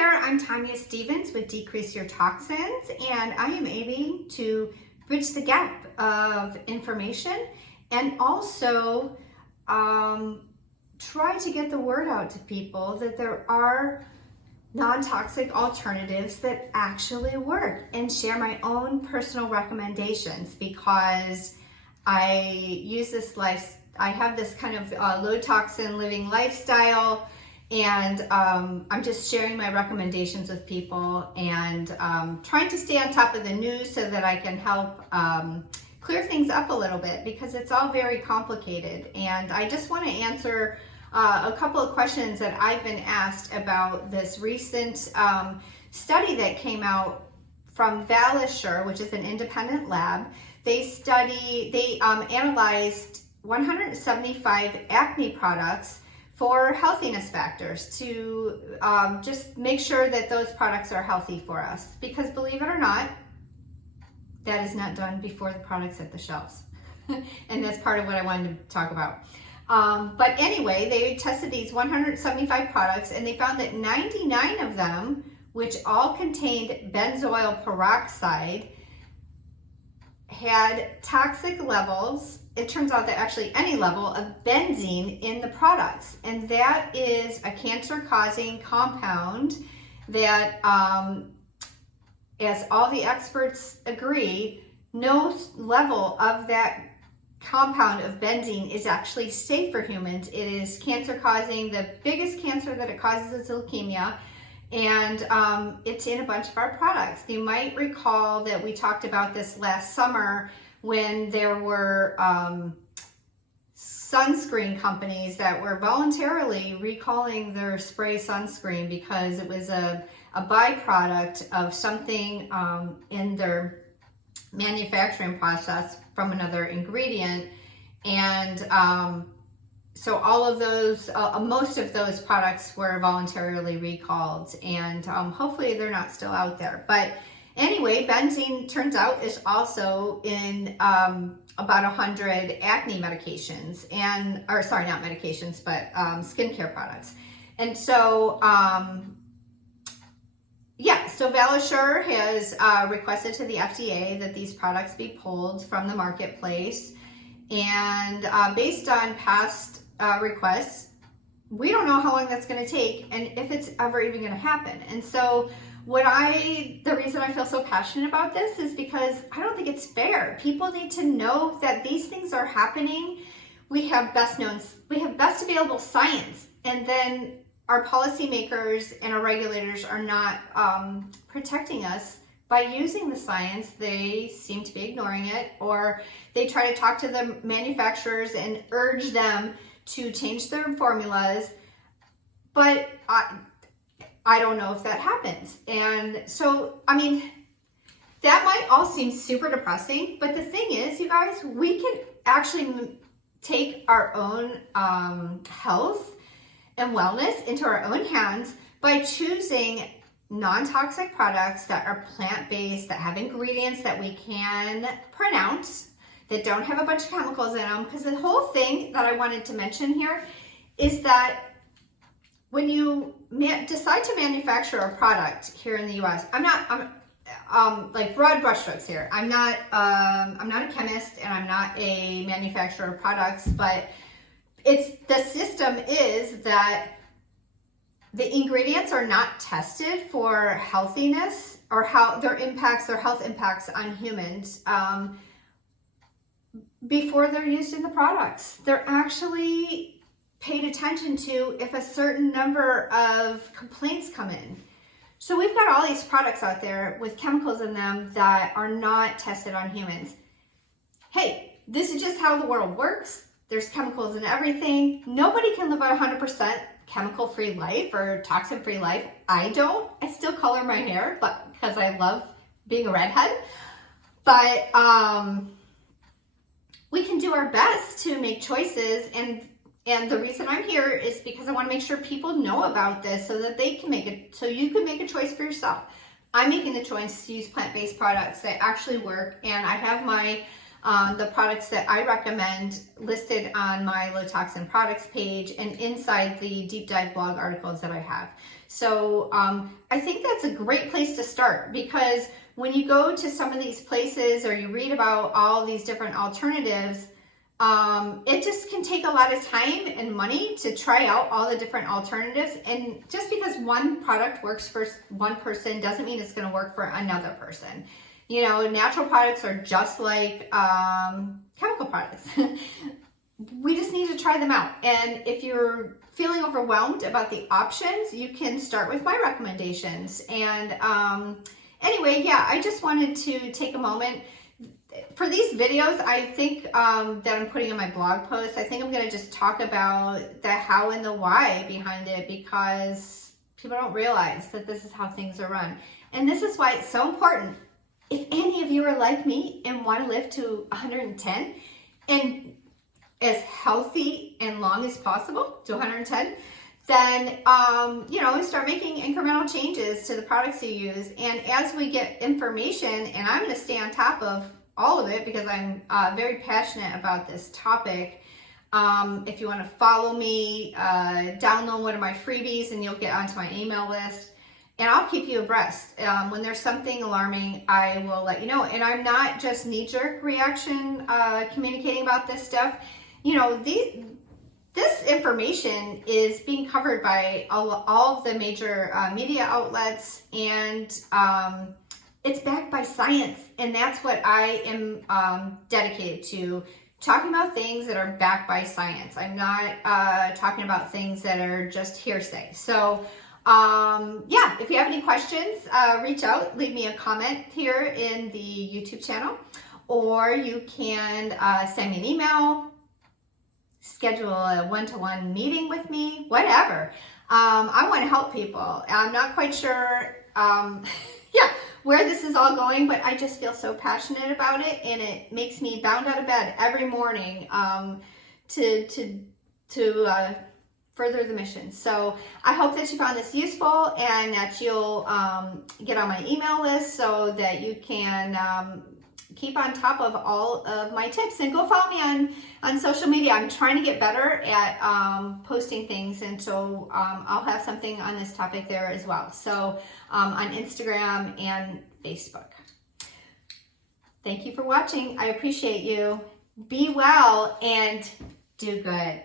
there, I'm Tanya Stevens with Decrease Your Toxins, and I am aiming to bridge the gap of information and also try to get the word out to people that there are non-toxic alternatives that actually work, and share my own personal recommendations because I use this I have this kind of low toxin living lifestyle, and I'm just sharing my recommendations with people and trying to stay on top of the news so that I can help clear things up a little bit, because it's all very complicated. And I just want to answer a couple of questions that I've been asked about this recent study that came out from Valisure, which is an independent lab. They analyzed 175 acne products for healthiness factors to just make sure that those products are healthy for us. Because believe it or not, that is not done before the products hit the shelves. And that's part of what I wanted to talk about. But anyway, they tested these 175 products, and they found that 99 of them, which all contained benzoyl peroxide, had toxic levels. It turns out that actually any level of benzene in the products, and that is a cancer-causing compound that, as all the experts agree, no level of that compound of benzene is actually safe for humans. It is cancer-causing. The biggest cancer that it causes is leukemia, and it's in a bunch of our products. You might recall that we talked about this last summer when there were sunscreen companies that were voluntarily recalling their spray sunscreen because it was a byproduct of something in their manufacturing process from another ingredient. And so all of those, most of those products were voluntarily recalled, and hopefully they're not still out there. But anyway, benzene, turns out, is also in about 100 acne medications, or sorry, not medications, but skincare products. And so, so Valisure has requested to the FDA that these products be pulled from the marketplace. And based on past requests, we don't know how long that's going to take and if it's ever even going to happen. And so the reason I feel so passionate about this is because I don't think it's fair. People need to know that these things are happening. We have best available science, and then our policymakers and our regulators are not protecting us by using the science. They seem to be ignoring it, or they try to talk to the manufacturers and urge them to change their formulas. But I don't know if that happens. And so, I mean, that might all seem super depressing, but the thing is, you guys, we can actually take our own health and wellness into our own hands by choosing non-toxic products that are plant-based, that have ingredients that we can pronounce, that don't have a bunch of chemicals in them. Because the whole thing that I wanted to mention here is that when you decide to manufacture a product here in the U.S., I'm like broad brushstrokes here. I'm not a chemist, and I'm not a manufacturer of products, but the system is that the ingredients are not tested for healthiness or how their health impacts on humans before they're used in the products. They're actually paid attention to if a certain number of complaints come in. So we've got all these products out there with chemicals in them that are not tested on humans. Hey, this is just how the world works. There's chemicals in everything. Nobody can live a 100% chemical-free life or toxin-free life. I don't. I still color my hair, but because I love being a redhead. But we can do our best to make choices, and the reason I'm here is because I want to make sure people know about this so that they can so you can make a choice for yourself. I'm making the choice to use plant-based products that actually work, and I have my the products that I recommend listed on my low toxin products page and inside the deep dive blog articles that I have. So I think that's a great place to start, because when you go to some of these places or you read about all these different alternatives, it just can take a lot of time and money to try out all the different alternatives. And just because one product works for one person doesn't mean it's going to work for another person. You know, natural products are just like chemical products. We just need to try them out. And if you're feeling overwhelmed about the options, you can start with my recommendations. And anyway, yeah, I just wanted to take a moment. For these videos, I think that I'm putting in my blog post, I think I'm going to just talk about the how and the why behind it, because people don't realize that this is how things are run. And this is why it's so important. If any of you are like me and want to live to 110 and as healthy and long as possible to 110, then, you know, start making incremental changes to the products you use. And as we get information, and I'm going to stay on top of all of it because I'm very passionate about this topic. If you want to follow me, download one of my freebies and you'll get onto my email list. And I'll keep you abreast. When there's something alarming, I will let you know. And I'm not just knee-jerk reaction communicating about this stuff. You know, this information is being covered by all of the major media outlets, and it's backed by science. And that's what I am dedicated to, talking about things that are backed by science. I'm not talking about things that are just hearsay. So yeah, if you have any questions, reach out, leave me a comment here in the YouTube channel, or you can send me an email, schedule a one-to-one meeting with me, whatever. I want to help people. I'm not quite sure yeah, where this is all going, but I just feel so passionate about it, and it makes me bound out of bed every morning to further the mission. So I hope that you found this useful and that you'll get on my email list so that you can keep on top of all of my tips, and go follow me on social media. I'm trying to get better at posting things, and so I'll have something on this topic there as well. So on Instagram and Facebook. Thank you for watching. I appreciate you. Be well and do good.